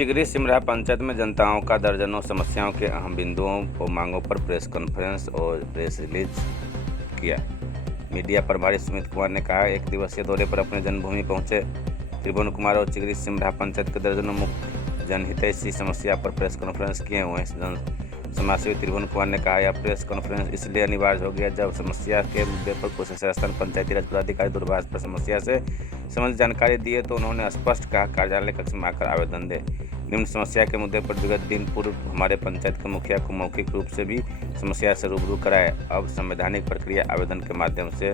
चिगरी सिमरा पंचायत में जनताओं का दर्जनों समस्याओं के अहम बिंदुओं और मांगों पर प्रेस कॉन्फ्रेंस और प्रेस रिलीज किया। मीडिया प्रभारी सुमित कुमार ने कहा, एक दिवसीय दौरे पर अपने जन्मभूमि पहुंचे त्रिभुवन कुमार और चिगरी सिमरा पंचायत के दर्जनों मुख्य जनहितैषी समस्या पर प्रेस कॉन्फ्रेंस किए हुए समाजसेवी त्रिभुवन कुमार ने कहा, यह प्रेस कॉन्फ्रेंस इसलिए अनिवार्य हो गया जब समस्या के मुद्दे पर कुछ स्थानीय पंचायती राज पदाधिकारी दूरभाष पर समस्या से संबंधित जानकारी दिए तो उन्होंने स्पष्ट कहा, कार्यालय कक्ष में आकर आवेदन दे। निम्न समस्या के मुद्दे पर विगत दिन पूर्व हमारे पंचायत के मुखिया को मौखिक रूप से भी समस्या से रूबरू कराए। अब संवैधानिक प्रक्रिया आवेदन के माध्यम से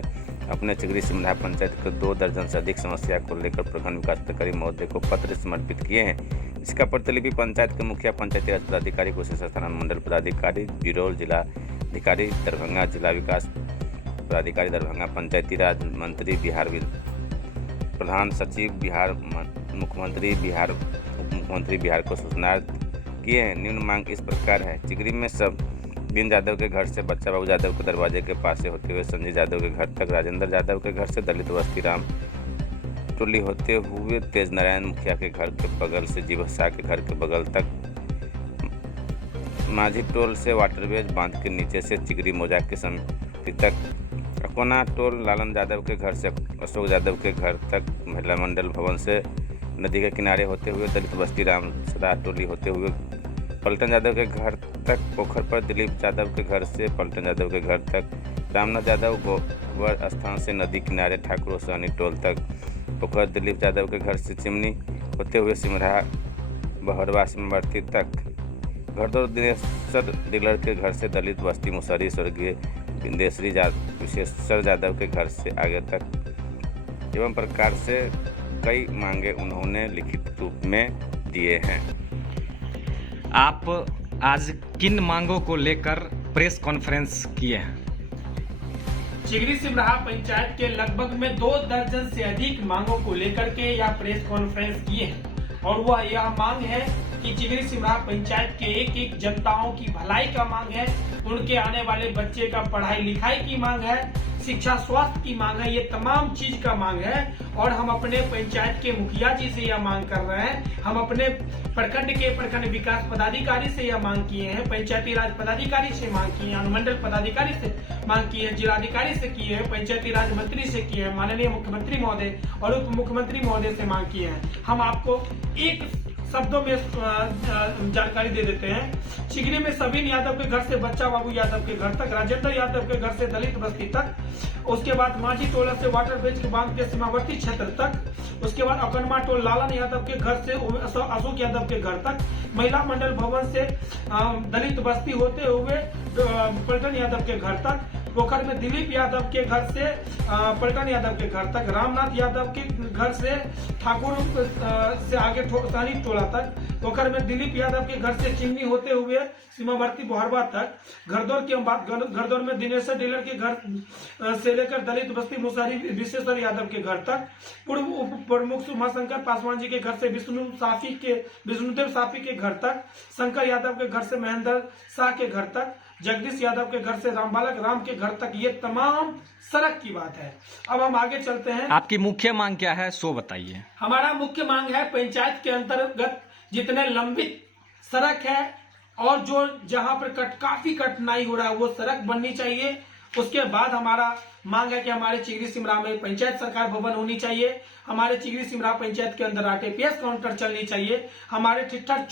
अपने चिगरी सिमरा पंचायत के 2 दर्जन से अधिक समस्या को लेकर प्रखंड विकास अधिकारी महोदय को पत्र समर्पित किए हैं। इसका प्रतिलिपि पंचायत के मुखिया, पंचायती राज पदाधिकारी, कोषाध्यक्ष स्थान मंडल पदाधिकारी बिरौल, जिलाधिकारी दरभंगा, जिला विकास पदाधिकारी दरभंगा, पंचायती राज मंत्री बिहार, प्रधान सचिव बिहार, मुख्यमंत्री बिहार, उप मुख्यमंत्री बिहार को सूचना किए हैं। निम्न मांग इस प्रकार है। चिगरी में सब बीन यादव के घर से बच्चा बाबू यादव के दरवाजे के पास से होते हुए संजय यादव के घर तक, राजेंद्र यादव के घर से दलित बस्ती राम टोली होते हुए तेज नारायण मुखिया के घर के बगल से जीव शाह के घर के बगल तक, माझी टोल से वाटरवेज बांध के नीचे से चिगरी मौजा के समिति तक, अकोना टोल लालन यादव के घर से अशोक यादव के घर तक, महिला मंडल भवन से नदी के किनारे होते हुए दलित बस्ती राम सदा टोली होते हुए पलटन यादव के घर तक, पोखर पर दिलीप यादव के घर से पलटन यादव के घर तक, रामनाथ यादव गोबर स्थान से नदी किनारे ठाकुर सहनी टोल तक, पोखर दिलीप यादव के घर से चिमनी होते हुए सिमरा बहरवा सीमावर्ती तक, घरदौर दिनेश्वर डीलर के घर से दलित बस्ती मुसहरी स्वर्गीय विंदेश्वरी विशेश्वर यादव के घर से आगे तक एवं प्रकार से कई मांगे उन्होंने लिखित रूप में दिए हैं। आप आज किन मांगों को लेकर प्रेस कॉन्फ्रेंस किए हैं? चिगरी सिमरा पंचायत के लगभग में 2 दर्जन से अधिक मांगों को लेकर के यह प्रेस कॉन्फ्रेंस किए हैं और वह यह मांग है कि चिगरी सिमरा पंचायत के एक जनताओं की भलाई का मांग है, उनके आने वाले बच्चे का पढ़ाई लिखाई की मांग है, शिक्षा स्वास्थ्य की मांग है, ये तमाम चीज का मांग है। और हम अपने पंचायत के मुखिया जी से यह मांग कर रहे हैं, हम अपने प्रखंड विकास पदाधिकारी से यह मांग किए हैं, पंचायती राज पदाधिकारी से मांग किए हैं, अनुमंडल पदाधिकारी से मांग की है, जिलाधिकारी से किए हैं, पंचायती राज मंत्री से किए हैं, माननीय मुख्यमंत्री महोदय और उप मुख्यमंत्री महोदय से मांग किए हैं। हम आपको एक शब्दों में जानकारी दे देते हैं। चिगरी में सबीन यादव के घर से बच्चा बाबू यादव के घर तक, राजेंद्र यादव के घर से दलित बस्ती तक, उसके बाद माझी टोला से वाटर बेच के बांध के सीमावर्ती क्षेत्र तक, उसके बाद अकनमा टोल लालन यादव के घर से अशोक यादव के घर तक, महिला मंडल भवन से दलित बस्ती होते हुए पलटन यादव के घर तक, पोखर में दिलीप यादव के घर से पलटन यादव के घर तक, रामनाथ यादव के घर से ठाकुर से आगे सहनी टोला तक, पोखर में दिलीप यादव के घर से चिमनी होते हुए सीमावर्ती बोहरवा तक, घरदौर में दिनेश्वर डीलर के घर से लेकर दलित बस्ती मुसहरी विशेश्वर यादव के घर तक, पूर्व उप प्रमुख उमाशंकर पासवान जी के घर से विष्णुदेव साफी के घर तक, शंकर यादव के घर से महेंद्र शाह के घर तक, जगदीश यादव के घर से रामबालक राम के घर तक, ये तमाम सड़क की बात है। अब हम आगे चलते हैं। आपकी मुख्य मांग क्या है, सो बताइए। हमारा मुख्य मांग है, पंचायत के अंतर्गत जितने लंबित सड़क है और जो जहां पर काफी कठिनाई हो रहा है वो सड़क बननी चाहिए। उसके बाद हमारा मांग है कि हमारे चिगरी सिमरा में पंचायत सरकार भवन होनी चाहिए, हमारे चिगरी सिमरा पंचायत के अंदर आरटीपीएस काउंटर चलनी चाहिए, हमारे ठिट्ठर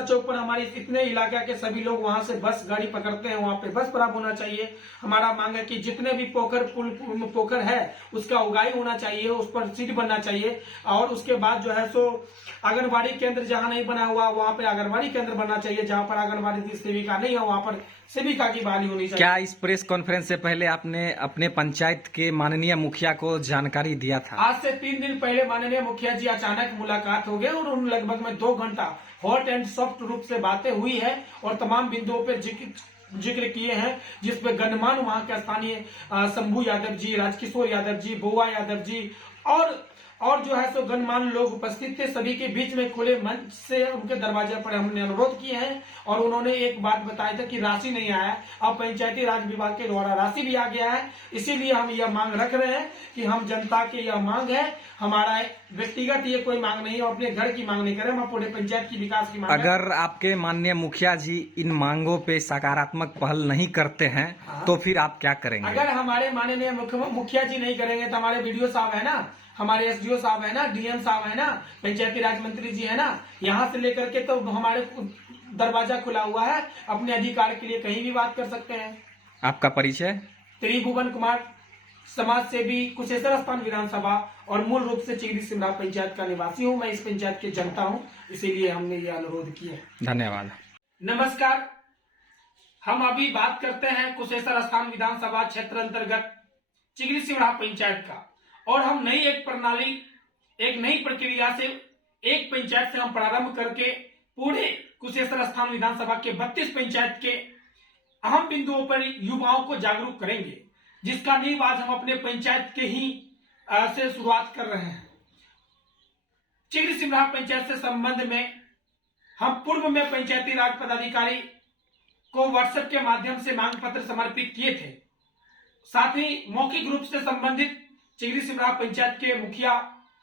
चौक पर हमारे इतने इलाका के सभी लोग वहां से बस गाड़ी पकड़ते हैं, वहां पे बस प्राप्त होना चाहिए। हमारा मांग है कि जितने भी पोखर है उसका उगाई होना चाहिए, उस पर सीट बनना चाहिए। और उसके बाद जो है सो आंगनबाड़ी केंद्र जहां नहीं बना हुआ वहां पे आंगनबाड़ी केंद्र बनना चाहिए, जहां पर आंगनबाड़ी सेविका नहीं है वहां पर सेविका की बहाली होनी चाहिए। क्या इस प्रेस कॉन्फ्रेंस से पहले आपने अपने पंचायत के माननीय मुखिया को जानकारी दिया था? आज से 3 दिन पहले माननीय मुखिया जी अचानक मुलाकात हो गए और उन लगभग में 2 घंटा हॉट एंड सॉफ्ट रूप से बातें हुई है और तमाम बिंदुओं पर जिक्र किए हैं, जिसपे गणमान्य वहां के स्थानीय शंभू यादव जी, राजकिशोर यादव जी, बोआ यादव जी और जो है सो गणमान्य लोग उपस्थित थे। सभी के बीच में खुले मंच से उनके दरवाजे पर हमने अनुरोध किए हैं और उन्होंने एक बात बताया था कि राशि नहीं आया, अब पंचायती राज विभाग के द्वारा राशि भी आ गया है। इसीलिए हम यह मांग रख रहे हैं कि हम जनता की यह मांग है, हमारा व्यक्तिगत ये कोई मांग नहीं है, हम अपने घर की मांग नहीं करें, हम पूरे पंचायत की विकास की मांग है। अगर आपके माननीय मुखिया जी इन मांगों पे सकारात्मक पहल नहीं करते हैं हाँ। तो फिर आप क्या करेंगे? अगर हमारे माननीय मुखिया जी नहीं करेंगे तो हमारे बीडीओ साहब है ना, हमारे एसडीओ साहब है ना, डीएम साहब है ना, पंचायती राज मंत्री जी है ना, यहाँ से लेकर के तो हमारे दरवाजा खुला हुआ है, अपने अधिकार के लिए कहीं भी बात कर सकते हैं। आपका परिचय? त्रिभुवन कुमार, समाज सेवी, कुशेश्वर स्थान विधानसभा और मूल रूप से चिगरी सिमरा पंचायत का निवासी हूँ। मैं इस पंचायत की जनता हूँ, इसीलिए हमने ये अनुरोध किया है। धन्यवाद। नमस्कार, हम अभी बात करते हैं कुशेश्वर स्थान विधानसभा क्षेत्र अंतर्गत चिगरी सिमरा पंचायत का, और हम नई एक प्रणाली, एक नई प्रक्रिया से एक पंचायत से हम प्रारंभ करके पूरे कुशेश्वर स्थान विधानसभा के 32 पंचायत के अहम बिंदुओं पर युवाओं को जागरूक करेंगे, जिसका नींव आज हम अपने पंचायत के ही से शुरुआत कर रहे हैं। चिगरी सिमरा पंचायत से संबंध में हम पूर्व में पंचायती राज पदाधिकारी को व्हाट्सएप के माध्यम से मांग पत्र समर्पित किए थे। साथ ही मौखिक रूप से संबंधित चिगरी सिमरा पंचायत के मुखिया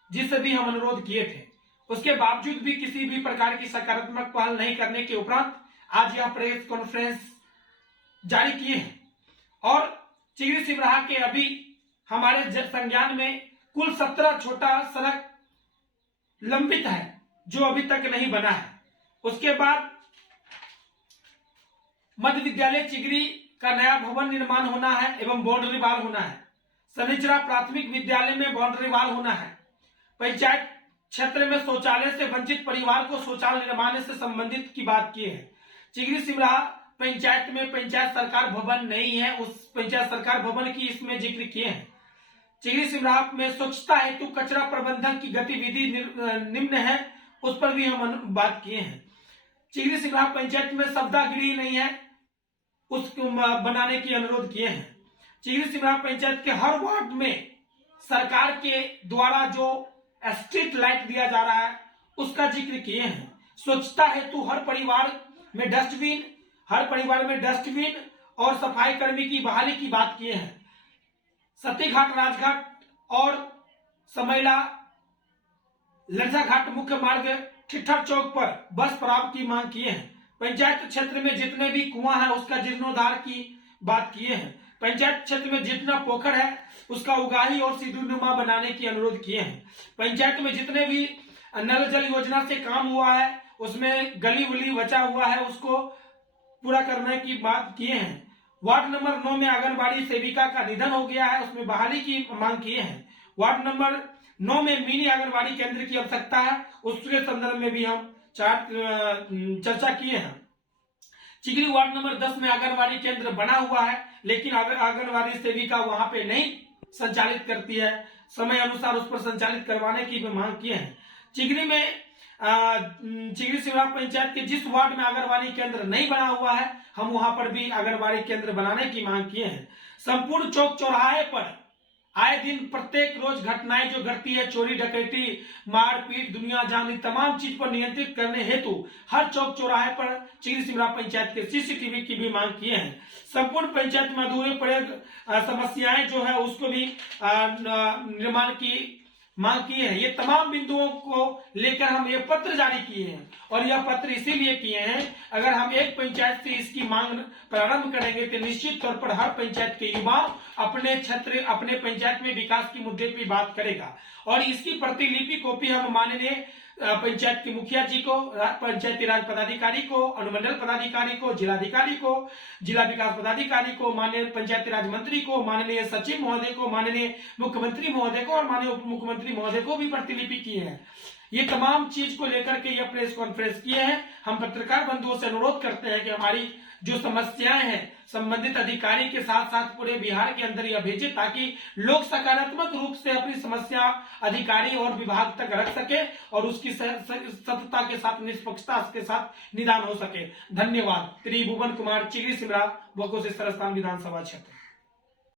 जी से भी हम अनुरोध किए थे। उसके बावजूद भी किसी भी प्रकार की सकारात्मक पहल नहीं करने के उपरांत आज यह प्रेस कॉन्फ्रेंस जारी किए हैं, और चिगरी सिमरा के अभी हमारे संज्ञान में कुल 17 छोटा सड़क लंबित है जो अभी तक नहीं बना है। उसके बाद मध्य विद्यालय चिगरी का नया भवन निर्माण होना है एवं बाउंड्री वाल होना है। सनिचरा प्राथमिक विद्यालय में बाउंड्री वाल होना है। पंचायत क्षेत्र में शौचालय से वंचित परिवार को शौचालय निर्माण से संबंधित की बात की है। चिगरी सिमरा पंचायत में पंचायत सरकार भवन नहीं है, उस पंचायत सरकार भवन की इसमें जिक्र किए हैं। चिगरी सिमरा में स्वच्छता हेतु कचरा प्रबंधन की गतिविधि निम्न है, उस पर भी हम बात किए हैं। चिगरी सिमरा पंचायत में सब्दा गृह नहीं है, उसको बनाने की अनुरोध किए हैं। चिगरी सिमरा पंचायत के हर वार्ड में सरकार के द्वारा जो स्ट्रीट लाइट दिया जा रहा है उसका जिक्र किए हैं। स्वच्छता हेतु हर परिवार में डस्टबिन और सफाई कर्मी की बहाली की बात किए हैं। सतीघाट, राजघाट और समैला लरजा घाट मुख्य मार्ग ठिठर चौक पर बस पड़ाव की मांग किए हैं। पंचायत क्षेत्र में जितने भी कुआं है उसका जीर्णोद्धार की बात किए हैं। पंचायत क्षेत्र में जितना पोखर है उसका उगाही और सीधुनुमा बनाने की अनुरोध किए हैं। पंचायत में जितने भी नल जल योजना से काम हुआ है उसमें गली वली बचा हुआ है उसको पूरा करने की बात किए हैं। वार्ड नंबर 9 में आंगनबाड़ी सेविका का निधन हो गया है, उसमें बहाली की मांग किए हैं। वार्ड नंबर 9 में मिनी आंगनबाड़ी केंद्र की आवश्यकता है, उसके संदर्भ में भी हम चर्चा किए हैं। चिगरी वार्ड नंबर 10 में आंगनबाड़ी केंद्र बना हुआ है, लेकिन आंगनबाड़ी सेविका वहां पे नहीं संचालित करती है, समय अनुसार उस पर संचालित करवाने की भी मांग किए हैं। चिगरी सिमरा पंचायत के जिस वार्ड में आंगनबाड़ी केंद्र नहीं बना हुआ है हम वहां पर भी आंगनबाड़ी केंद्र बनाने की मांग किए हैं। संपूर्ण चौक चौराहे पर आए दिन प्रत्येक रोज घटनाएं जो घटती है, चोरी डकैती, मारपीट, दुनिया जानी, तमाम चीज पर नियंत्रित करने हेतु हर चौक चौराहे पर चिगरी सिमरा पंचायत के सीसीटीवी की भी मांग किए हैं। संपूर्ण पंचायत में अधूरे पड़े समस्याएं जो है उसको भी निर्माण की मांग की है। ये तमाम बिंदुओं को लेकर हम ये पत्र जारी किए हैं, और यह पत्र इसीलिए किए हैं अगर हम एक पंचायत से इसकी मांग प्रारंभ करेंगे तो निश्चित तौर पर हर पंचायत के युवा अपने क्षेत्र, अपने पंचायत में विकास के मुद्दे पे बात करेगा, और इसकी प्रतिलिपि कॉपी हम माननीय पंचायत के मुखिया जी को, पंचायती राज पदाधिकारी को, अनुमंडल पदाधिकारी को, जिलाधिकारी को, जिला विकास पदाधिकारी को, माननीय पंचायती राज मंत्री को, माननीय सचिव महोदय को, माननीय मुख्यमंत्री महोदय को और माननीय उप मुख्यमंत्री महोदय को भी प्रतिलिपि किए हैं। ये तमाम चीज को लेकर के यह प्रेस कॉन्फ्रेंस किए हैं। हम पत्रकार बंधुओं से अनुरोध करते हैं कि हमारी जो समस्याएं हैं संबंधित अधिकारी के साथ साथ पूरे बिहार के अंदर यह भेजे, ताकि लोग सकारात्मक रूप से अपनी समस्या अधिकारी और विभाग तक रख सके और उसकी सतता के साथ, निष्पक्षता के साथ निदान हो सके। धन्यवाद। त्रिभुवन कुमार, चिगरी सिमरा, कुशेश्वर स्थान विधानसभा क्षेत्र।